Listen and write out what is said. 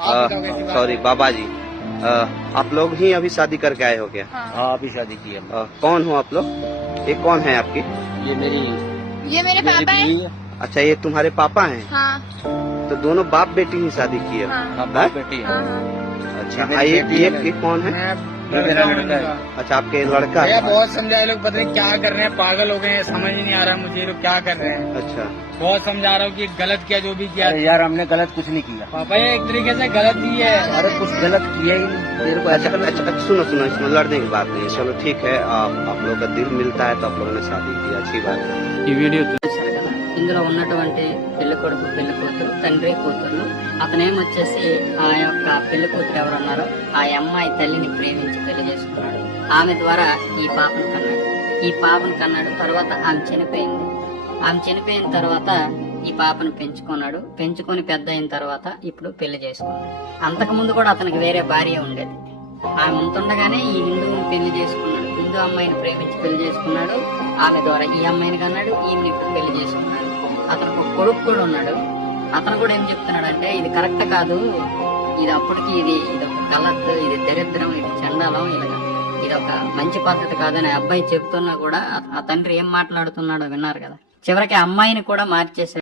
Sorry बाबा जी, आप लोग ही अभी शादी करके आए हो क्या? हाँ अभी शादी की है। कौन हो आप लोग? ये कौन है आपकी? ये मेरे पापा है। अच्छा, ये तुम्हारे पापा हैं? हाँ तो दोनों बाप बेटी ही शादी की है? हाँ बाप बेटी है। हाँ हाँ। अच्छा, ये कौन है? मेरा लड़का है। अच्छा, आपके लड़का भैया है? बहुत समझाए लोग, पता नहीं क्या कर रहे हैं, पागल हो गए हैं, समझ ही नहीं आ रहा मुझे लोग क्या कर रहे हैं। अच्छा, बहुत समझा रहा हूँ कि गलत किया जो भी किया। अरे यार हमने गलत कुछ नहीं किया। पापा ये एक तरीके से गलत ही है। अरे कुछ गलत किया ही नहीं तेरे को। अच्छा, अच्छा, सुनो सुनो, इसमें लड़ने की बात नहीं है। चलो ठीक है, आप लोगों का दिल मिलता है तो आप लोगों ने शादी की, अच्छी बात है। ఈ వీడియో చూశారు కదా, ఇందులో ఉన్నటువంటి పెళ్లి కొడుకు పెళ్లి కూతురు తండ్రి కూతుర్లు. అతనేమొచ్చేసి ఆ యొక్క పెళ్లి కూతురు ఎవరున్నారో ఆ అమ్మాయి తల్లిని ప్రేమించి పెళ్లి చేసుకున్నాడు. ఆమె ద్వారా ఈ పాపను కన్నాడు. తర్వాత ఆమె చనిపోయిన తర్వాత ఈ పాపను పెంచుకొని పెద్ద అయిన తర్వాత ఇప్పుడు పెళ్లి చేసుకున్నాడు. అంతకు ముందు కూడా అతనికి వేరే భార్య ఉండేది. ఆమె ఉంటుండగానే ఈ హిందువుని పెళ్లి చేసుకున్నాడు. హిందూ అమ్మాయిని ప్రేమించి పెళ్లి చేసుకున్నాడు. ఆమె ద్వారా ఈ అమ్మాయిని కన్నాడు. ఈమెని ఇప్పుడు పెళ్లి చేసుకున్నాడు. అతనికి ఒక కొడుకు కూడా ఉన్నాడు. అతను కూడా ఏం చెప్తున్నాడంటే ఇది కరెక్ట్ కాదు, ఇది అప్పటికి ఇది ఒక గలత్, ఇది దరిద్రం, ఇది చండాలం, ఇది ఒక మంచి పద్ధతి కాదని అబ్బాయి చెప్తున్నా కూడా ఆ తండ్రి ఏం మాట్లాడుతున్నాడో విన్నారు కదా. చివరికి అమ్మాయిని కూడా మార్చేశాడు.